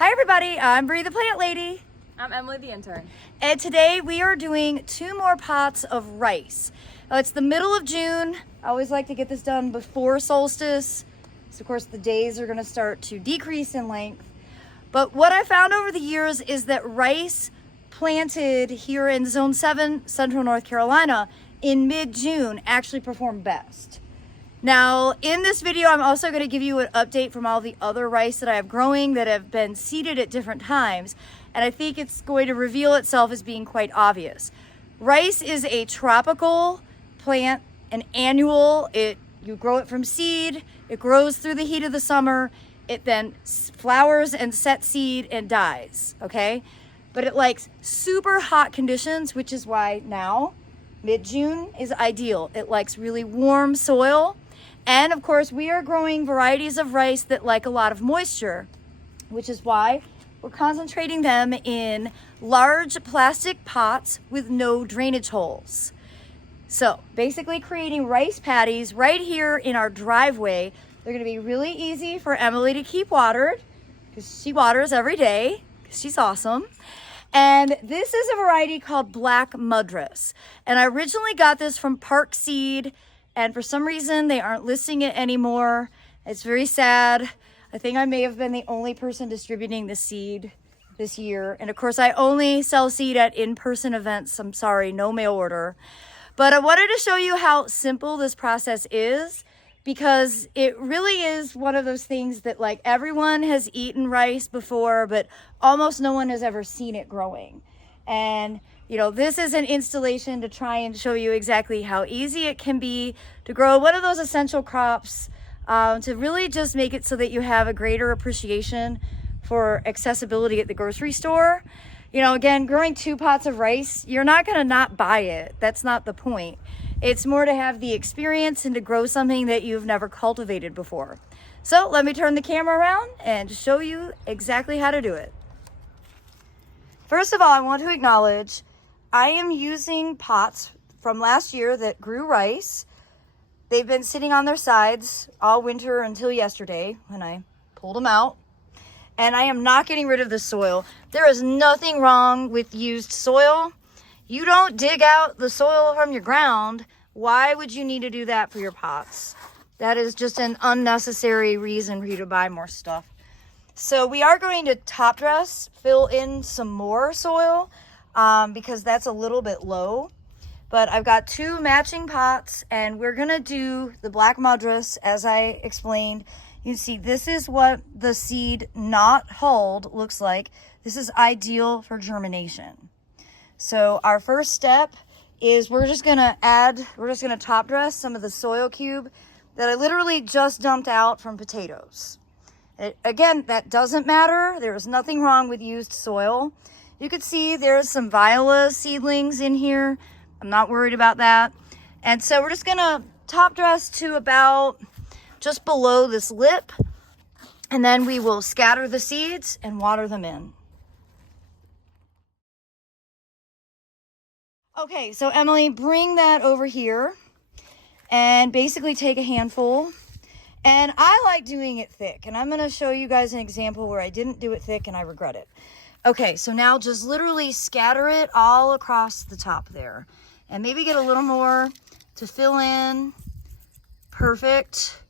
Hi everybody, I'm Bree the Plant Lady. I'm Emily the intern. And today we are doing 2 more pots of rice. It's the middle of June. I always like to get this done before solstice. So of course the days are gonna start to decrease in length. But what I found over the years is that rice planted here in Zone 7, Central North Carolina in mid-June actually perform best. Now, in this video, I'm also going to give you an update from all the other rice that I have growing that have been seeded at different times. And I think it's going to reveal itself as being quite obvious. Rice is a tropical plant, an annual. You grow it from seed, it grows through the heat of the summer, it then flowers and sets seed and dies, okay? But it likes super hot conditions, which is why now, mid-June is ideal. It likes really warm soil. And of course, we are growing varieties of rice that like a lot of moisture, which is why we're concentrating them in large plastic pots with no drainage holes. So basically creating rice paddies right here in our driveway. They're gonna be really easy for Emily to keep watered because she waters every day because she's awesome. And this is a variety called Black Mudras. And I originally got this from Park Seed, and for some reason they aren't listing it anymore. It's very sad. I think I may have been the only person distributing the seed this year. And of course I only sell seed at in-person events. I'm sorry, no mail order. But I wanted to show you how simple this process is, because it really is one of those things that like everyone has eaten rice before, but almost no one has ever seen it growing. And you know, this is an installation to try and show you exactly how easy it can be to grow one of those essential crops, to really just make it so that you have a greater appreciation for accessibility at the grocery store. You know, again, growing 2 pots of rice, you're not gonna not buy it. That's not the point. It's more to have the experience and to grow something that you've never cultivated before. So let me turn the camera around and show you exactly how to do it. First of all, I want to acknowledge I am using pots from last year that grew rice. They've been sitting on their sides all winter until yesterday when I pulled them out. And I am not getting rid of the soil. There is nothing wrong with used soil. You don't dig out the soil from your ground. Why would you need to do that for your pots? That is just an unnecessary reason for you to buy more stuff. So we are going to top dress, fill in some more soil because that's a little bit low. But I've got 2 matching pots and we're gonna do the Black Mudras as I explained. You can see this is what the seed not hulled looks like. This is ideal for germination. So our first step is we're just gonna top dress some of the soil cube that I literally just dumped out from potatoes. Again, that doesn't matter. There is nothing wrong with used soil. You can see there's some viola seedlings in here. I'm not worried about that. And so we're just gonna top dress to about just below this lip, and then we will scatter the seeds and water them in. Okay, so Emily, bring that over here and basically take a handful. And I like doing it thick, and I'm gonna show you guys an example where I didn't do it thick and I regret it. Okay, so now just literally scatter it all across the top there. And maybe get a little more to fill in. Perfect.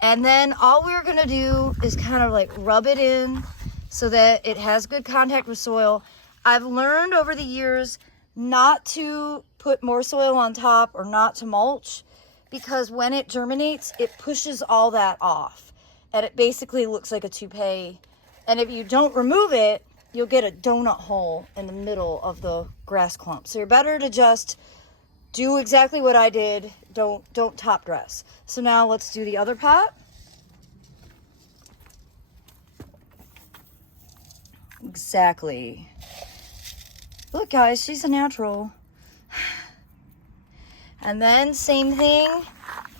And then all we're gonna do is kind of like rub it in so that it has good contact with soil. I've learned over the years not to put more soil on top or not to mulch, because when it germinates, it pushes all that off and it basically looks like a toupee. And if you don't remove it, you'll get a donut hole in the middle of the grass clump. So you're better to just do exactly what I did. Don't top dress. So now let's do the other pot. Exactly. Look guys, she's a natural. And then same thing,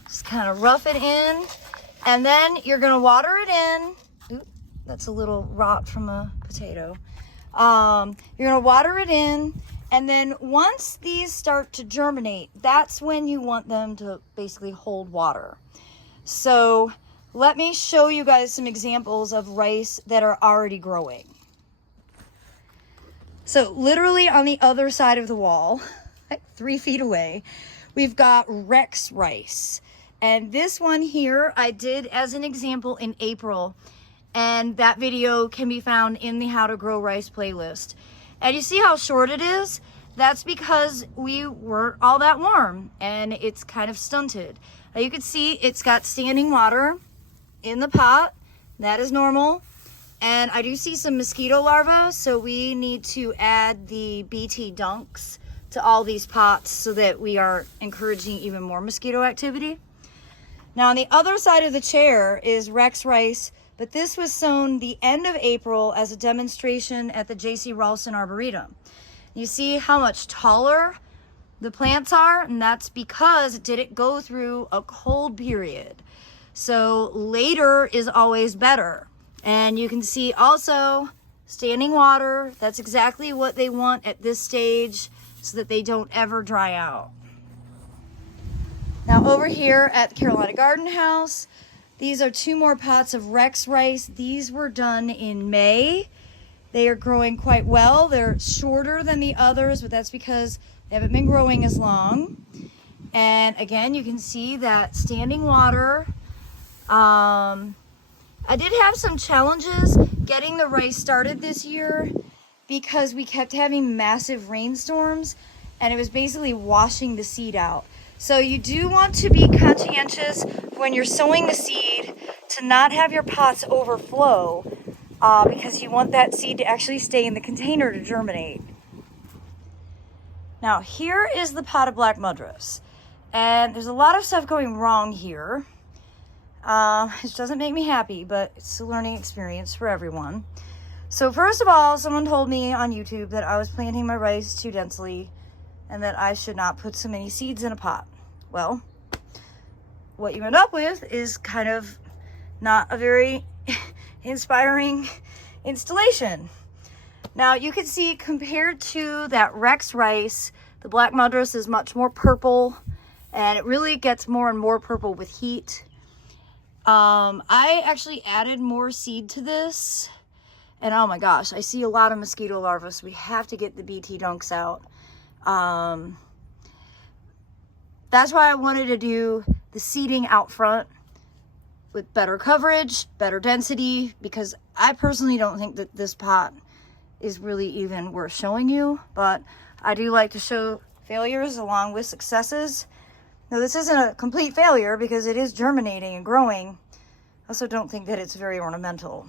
just kind of rough it in. And then you're gonna water it in. Oop, that's a little rot from a potato. You're gonna water it in. And then once these start to germinate, that's when you want them to basically hold water. So let me show you guys some examples of rice that are already growing. So literally on the other side of the wall, like 3 feet away, we've got Rex rice. And this one here I did as an example in April, and that video can be found in the How to Grow Rice playlist. And you see how short it is? That's because we weren't all that warm and it's kind of stunted. Now you can see it's got standing water in the pot. That is normal. And I do see some mosquito larvae, so we need to add the BT dunks to all these pots so that we are encouraging even more mosquito activity. Now on the other side of the chair is Rex rice, but this was sown the end of April as a demonstration at the J.C. Ralston Arboretum. You see how much taller the plants are, and that's because it didn't go through a cold period. So later is always better. And you can see also standing water. That's exactly what they want at this stage so that they don't ever dry out. Now over here at the Carolina Garden House, these are 2 more pots of Rex rice. These were done in May. They are growing quite well. They're shorter than the others, but that's because they haven't been growing as long. And again, you can see that standing water. I did have some challenges getting the rice started this year because we kept having massive rainstorms and it was basically washing the seed out. So you do want to be conscientious when you're sowing the seed to not have your pots overflow because you want that seed to actually stay in the container to germinate. Now here is the pot of black Mudras, and there's a lot of stuff going wrong here. Which doesn't make me happy, but it's a learning experience for everyone. So first of all, someone told me on YouTube that I was planting my rice too densely and that I should not put so many seeds in a pot. Well, what you end up with is kind of not a very inspiring installation. Now you can see compared to that Rex rice, the black Mudras is much more purple, and it really gets more and more purple with heat. I actually added more seed to this, and oh my gosh, I see a lot of mosquito larvae, so we have to get the BT dunks out. That's why I wanted to do the seeding out front with better coverage, better density, because I personally don't think that this pot is really even worth showing you, but I do like to show failures along with successes. Now, this isn't a complete failure because it is germinating and growing. I also don't think that it's very ornamental.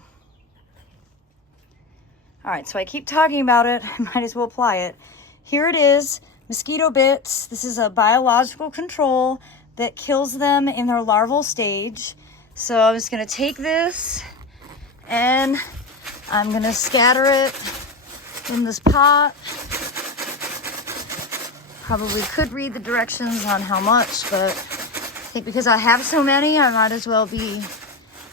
All right, so I keep talking about it. I might as well apply it. Here it is, Mosquito Bits. This is a biological control that kills them in their larval stage. So I'm just gonna take this and I'm gonna scatter it in this pot. Probably could read the directions on how much, but I think because I have so many, I might as well be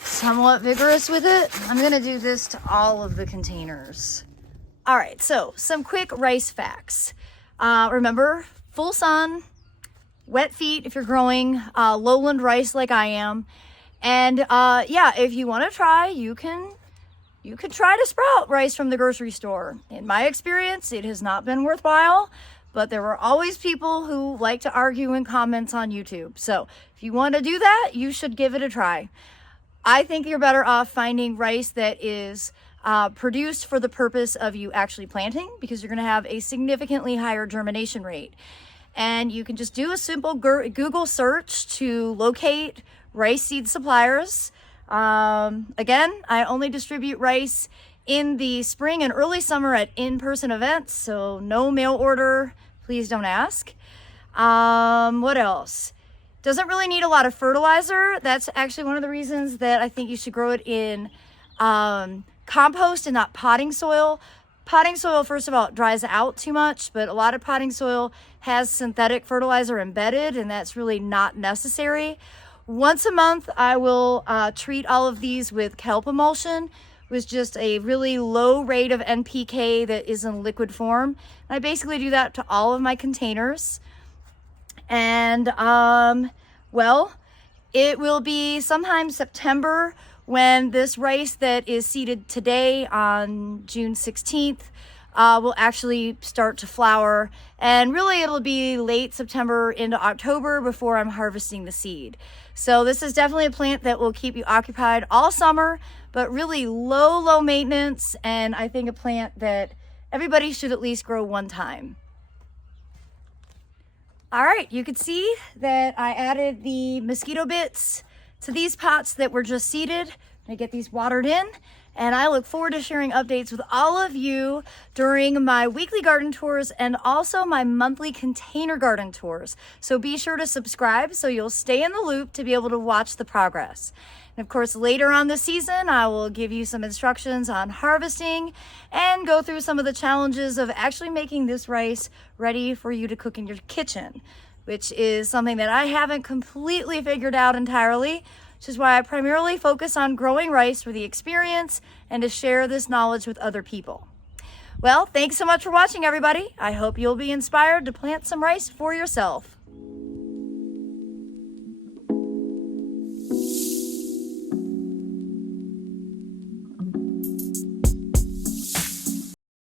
somewhat vigorous with it. I'm gonna do this to all of the containers. All right, so some quick rice facts. Remember, full sun, wet feet if you're growing lowland rice like I am. And yeah, if you wanna try, you can try to sprout rice from the grocery store. In my experience, it has not been worthwhile. But there were always people who like to argue in comments on YouTube. So if you want to do that, you should give it a try. I think you're better off finding rice that is produced for the purpose of you actually planting, because you're going to have a significantly higher germination rate. And you can just do a simple Google search to locate rice seed suppliers. Again, I only distribute rice in the spring and early summer at in-person events, so no mail order, please don't ask. What else? Doesn't really need a lot of fertilizer. That's actually one of the reasons that I think you should grow it in compost and not potting soil. Potting soil, first of all, it dries out too much, but a lot of potting soil has synthetic fertilizer embedded, and that's really not necessary. Once a month, I will treat all of these with kelp emulsion, with just a really low rate of NPK that is in liquid form. And I basically do that to all of my containers. And well, It will be sometime September when this rice that is seeded today on June 16th will actually start to flower, and really it'll be late September into October before I'm harvesting the seed. So this is definitely a plant that will keep you occupied all summer, but really low maintenance, and I think a plant that everybody should at least grow one time. All right, you can see that I added the Mosquito Bits to these pots that were just seeded. I get these watered in, and I look forward to sharing updates with all of you during my weekly garden tours and also my monthly container garden tours. So be sure to subscribe so you'll stay in the loop to be able to watch the progress. And of course, later on this season, I will give you some instructions on harvesting and go through some of the challenges of actually making this rice ready for you to cook in your kitchen, which is something that I haven't completely figured out entirely, which is why I primarily focus on growing rice for the experience and to share this knowledge with other people. Well, thanks so much for watching, everybody. I hope you'll be inspired to plant some rice for yourself.